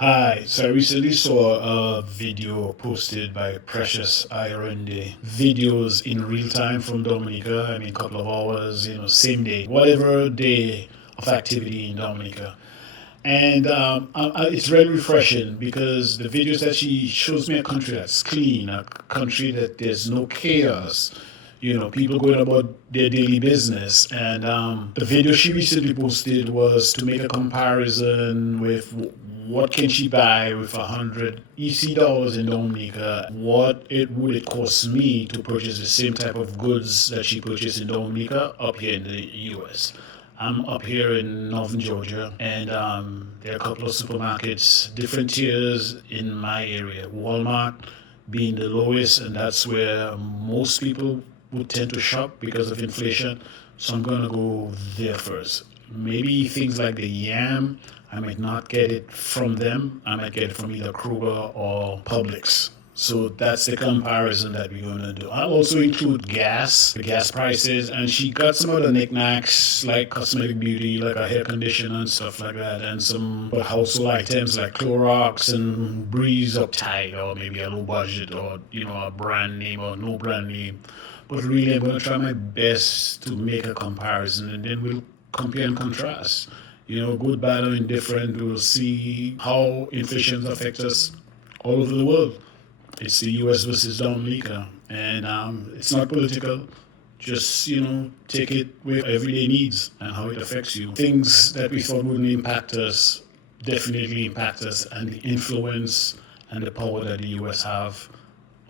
Hi, so I recently saw a video posted by Precious IRND. Videos in real time from Dominica. I mean, a couple of hours, same day, whatever day of activity in Dominica. And it's really refreshing because the videos that she shows me a country that's clean, a country that there's no chaos, people going about their daily business. And the video she recently posted was to make a comparison with what can she buy with 100 EC dollars in Dominica. What it would it cost me to purchase the same type of goods that she purchased in Dominica up here in the U.S. I'm up here in northern Georgia, and there are a couple of supermarkets, different tiers in my area. Walmart being the lowest, and that's where most people would tend to shop because of inflation. So I'm going to go there first. Maybe things like the yam, I might not get it from them. I might get it from either Kroger or Publix. So that's the comparison that we're going to do. I'll also include gas, the gas prices, and she got some other knickknacks like cosmetic beauty, like a hair conditioner and stuff like that, and some household items like Clorox and Breeze Uptight, or maybe a low budget, or a brand name or no brand name. But really, I'm going to try my best to make a comparison, and then we'll compare and contrast. Good, bad, or indifferent. We'll see how inflation affects us all over the world. It's the U.S. versus Dominica, and it's not political. Just take it with everyday needs and how it affects you. Things that we thought wouldn't impact us definitely impact us, and the influence and the power that the U.S. have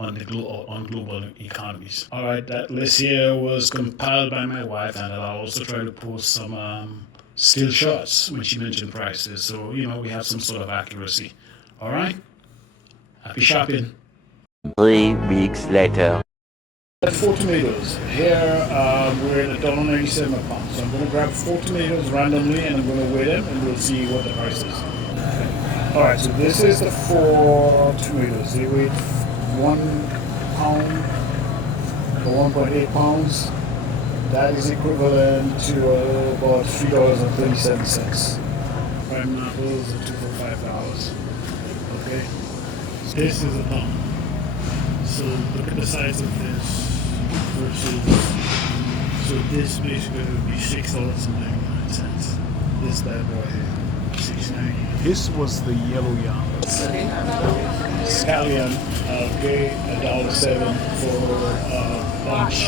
on global economies. All right, that list here was compiled by my wife, and I'll also try to post some still shots when she mentioned prices, so we have some sort of accuracy. All right, happy shopping. 3 weeks later. Four tomatoes. Here we're at $1.97 a pound. So I'm going to grab 4 tomatoes randomly and I'm going to weigh them and we'll see what the price is. Alright, so this is the 4 tomatoes. They weigh 1 pound or 1.8 pounds. That is equivalent to about $3.37. Prime apples are 2 for $5. Okay. This is a pound. So look at the size of this versus, so this basically would be $6.99. This bad boy here, $6.90. This was the yellow yam. Scallion, okay, $1.07 for lunch.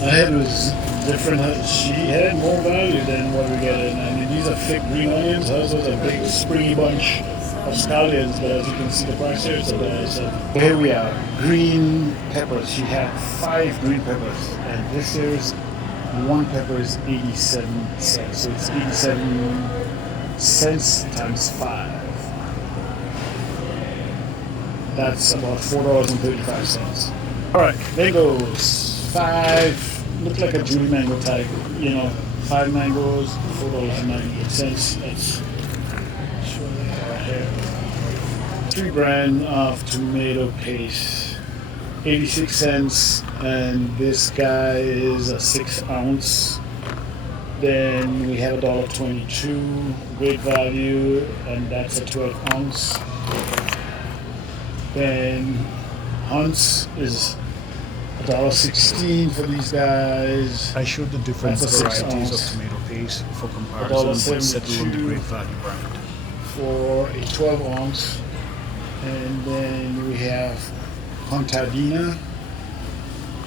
I had was different. She had more value than what we're getting. I mean, these are thick green onions. Hers was a big springy bunch of scallions, but as you can see, the price here is $1.07. Here we are, green peppers. She had 5 green peppers, and this year's one pepper is 87 cents. So it's 87 cents times 5. That's about $4.35. All right, there goes 5. Look like a Julie mango type. 5 mangoes, $4.98. That's 3 brand of tomato paste, 86 cents, and this guy is a 6 ounce. Then we have $1.22, great value, and that's a 12 ounce. Then Hunt's is $1.16 for these guys. I showed the different varieties of tomato paste for comparison, but settle on the great value brand for a 12 ounce. And then we have Contadina,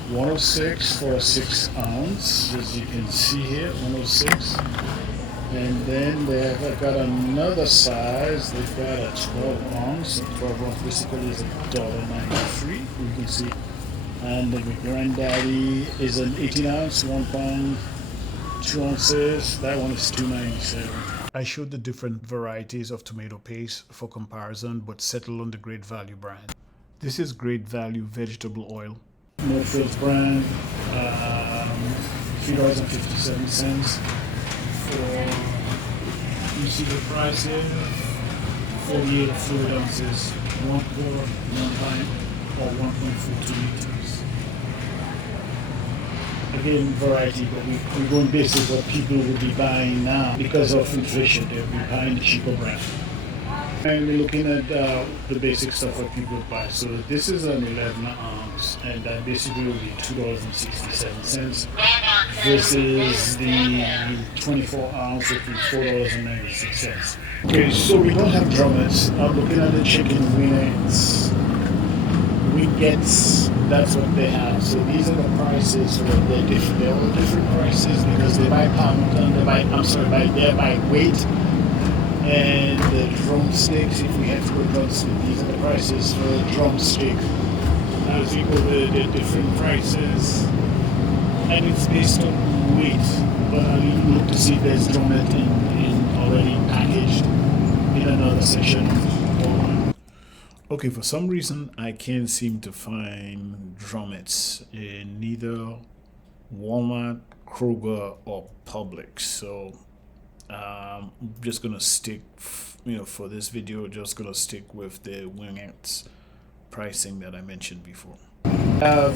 106 for a 6 ounce, as you can see here, 106. And then they've got another size. They've got a 12 ounce. A 12 ounce basically is $1.93. You can see. And then the Granddaddy is an 18 ounce, 1 pound, 2 ounces. That one is $2.97. I showed the different varieties of tomato paste for comparison, but settle on the Great Value brand. This is Great Value vegetable oil. Northfield's brand, $3.57 for, you see the price here, 48 fluid ounces, 1 quart, 1 pint, or 1.42 liters. Again, variety, but we're going based on what people would be buying now. Because of inflation, they'll be buying the cheaper brand. And we're looking at the basic stuff that people buy. So this is an 11 ounce, and that basically will be $2.67 versus the 24 ounce would be $4.96. Okay, so we don't have drumettes. I'm looking at the chicken wingettes. That's what they have. So these are the prices. So they're different. They're all different prices because they buy pound and they're by weight. And the drumsticks, if we have to go drumstick, these are the prices for a drumstick. As you go, they're different prices. And it's based on weight. But I'll even look to see if there's drummet in already packaged in another section. Okay, for some reason I can't seem to find drumettes in neither Walmart, Kroger, or Publix. So I'm just gonna stick, for this video, just gonna stick with the wingettes pricing that I mentioned before. I have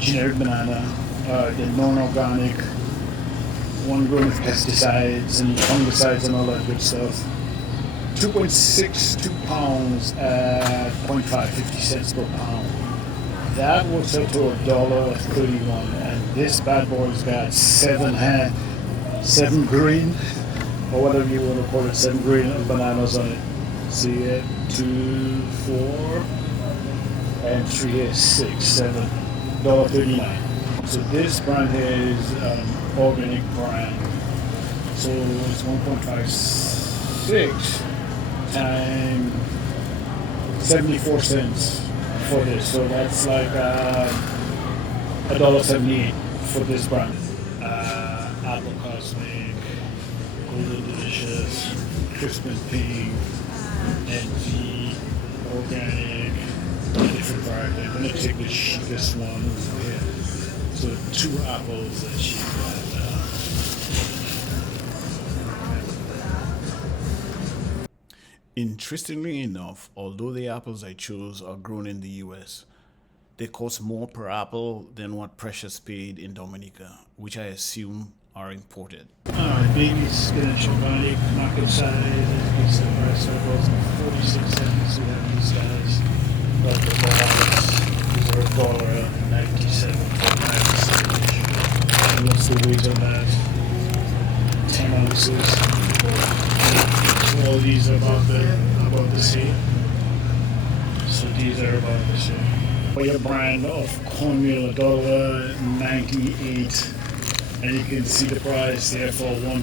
generic banana, the non-organic, one grown with pesticides and fungicides and all that good stuff. 2.62 pounds at 0.50 cents per pound. That works out to $1.31, and this bad boy's got seven green, or whatever you want to call it, 7 green bananas on it. See it? 2, 4, and 3 is 6, $7.39. So this brand here is organic brand. So it's 1.56 times 74 cents for this. So that's like $1.78 for this brand. Apple Cosmic, Golden Delicious, Crisp and Pink, NV, Organic, different variety. I'm gonna take the cheapest one over here. So 2 apples that she got. Interestingly enough, although the apples I chose are grown in the US, they cost more per apple than what Precious paid in Dominica, which I assume are imported. Alright, baby spinach organic, market size, it's the price of about 46 cents. We have these guys, but the dollars, these are $1.97 for that spinach. And what's the weight on that? 10 ounces. All these are about the same. So these are about the same. For your brand of cornmeal, $1.98, and you can see the price there for 1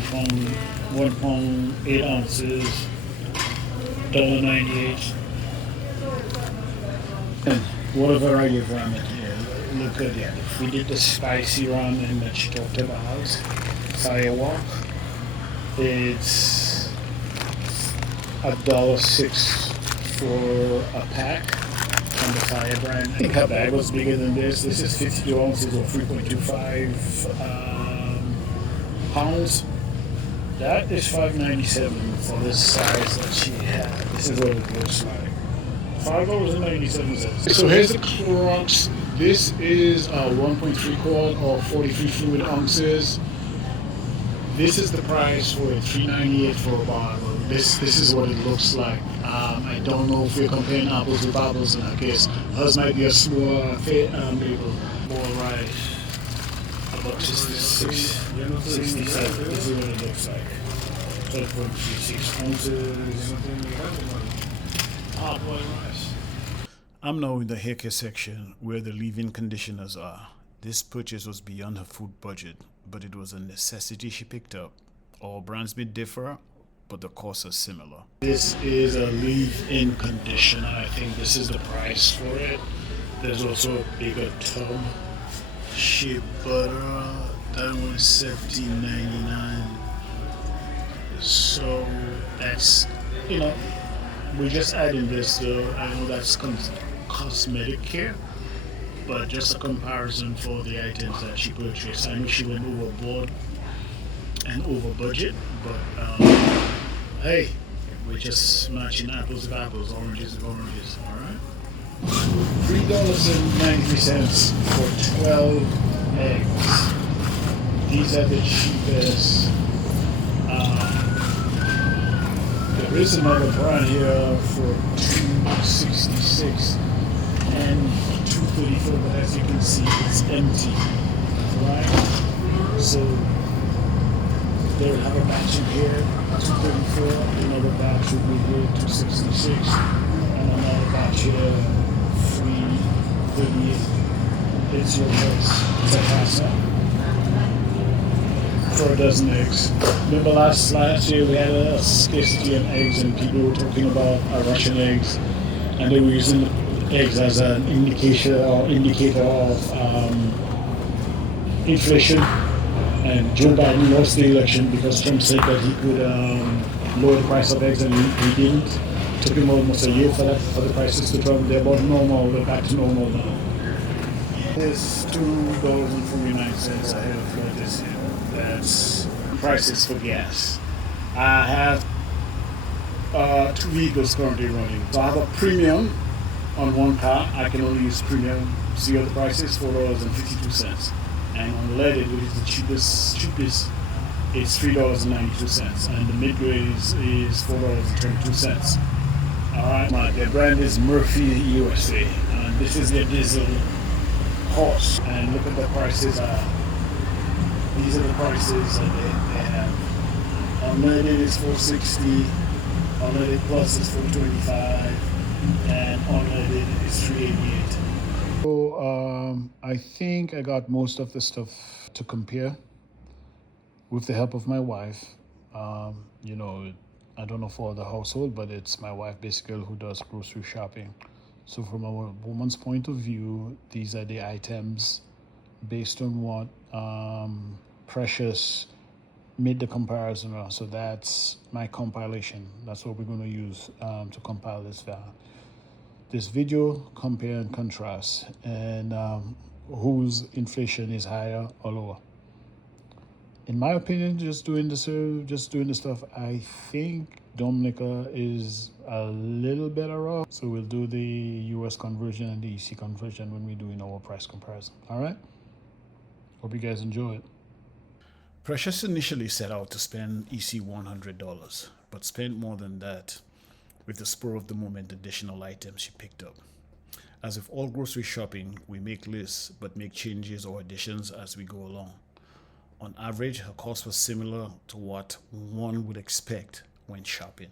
pound, 8 ounces, $1.98. And what a variety of ramen here. Look at that. If we did the spicy ramen that she talked about, Firewalk, it's $1.06 for a pack on the Fire brand. I think her bag was bigger than this. This is 52 ounces or 3.25 pounds. That is $5.97 for this size that she had. This is what it looks like. $5.97. So here's the Clorox. This is a 1.3 quart or 43 fluid ounces. This is the price for it, $3.98 for a bottle. This is what it looks like. I don't know if we're comparing apples with apples in that case. Hers might be a small label. More right. About 67. This is what it looks like. 12.36 ounces. Boy rice. I'm now in the hair care section where the leave-in conditioners are. This purchase was beyond her food budget, but it was a necessity she picked up. All brands may differ, but the costs are similar. This is a leave-in conditioner. I think this is the price for it. There's also a bigger tub. Shea butter, that one's $17.99. So that's, we're just adding this though. I know that's cosmetic care, but just a comparison for the items that she purchased. I know she went overboard and over budget, but hey, we're just matching apples with apples, oranges with oranges, alright? $3.93 for 12 eggs. These are the cheapest There's another brand here for 266 and 234, but as you can see, it's empty, right? So they'll have a batch in here, 234, another batch will be here, 266, and another batch here, 338. It's your choice. It's a pasta for a dozen eggs. Remember last year we had a scarcity of eggs and people were talking about Russian eggs, and they were using eggs as an indicator of inflation. And Joe Biden lost the election because Trump said that he could lower the price of eggs, and he didn't. It took him almost a year for the prices to come. They're about normal. They're back to normal now. It's $2.49 ahead of this year. That's prices for gas. I have 2 vehicles currently running. So I have a premium on one car. I can only use premium. See other prices, $4.52. And unleaded, which is the cheapest, it's $3.92. And the mid-grade is $4.22. All right, their brand is Murphy USA. And this is their diesel horse. And look at the prices. These are the prices that they have. Unleaded is $4.60. Unleaded Plus is $4.25. And unleaded is $3.88. So I think I got most of the stuff to compare with the help of my wife. You know, I don't know for the household, but it's my wife basically who does grocery shopping. So from a woman's point of view, these are the items based on what Precious made the comparison on. So that's my compilation. That's what we're going to use to compile this video, compare and contrast, and whose inflation is higher or lower. In my opinion, just doing the stuff, I think Dominica is a little better off. So we'll do the US conversion and the EC conversion when we're doing our price comparison. All right? Hope you guys enjoy it. Precious initially set out to spend EC $100, but spent more than that with the spur of the moment additional items she picked up. As with all grocery shopping, we make lists but make changes or additions as we go along. On average, her cost was similar to what one would expect when shopping.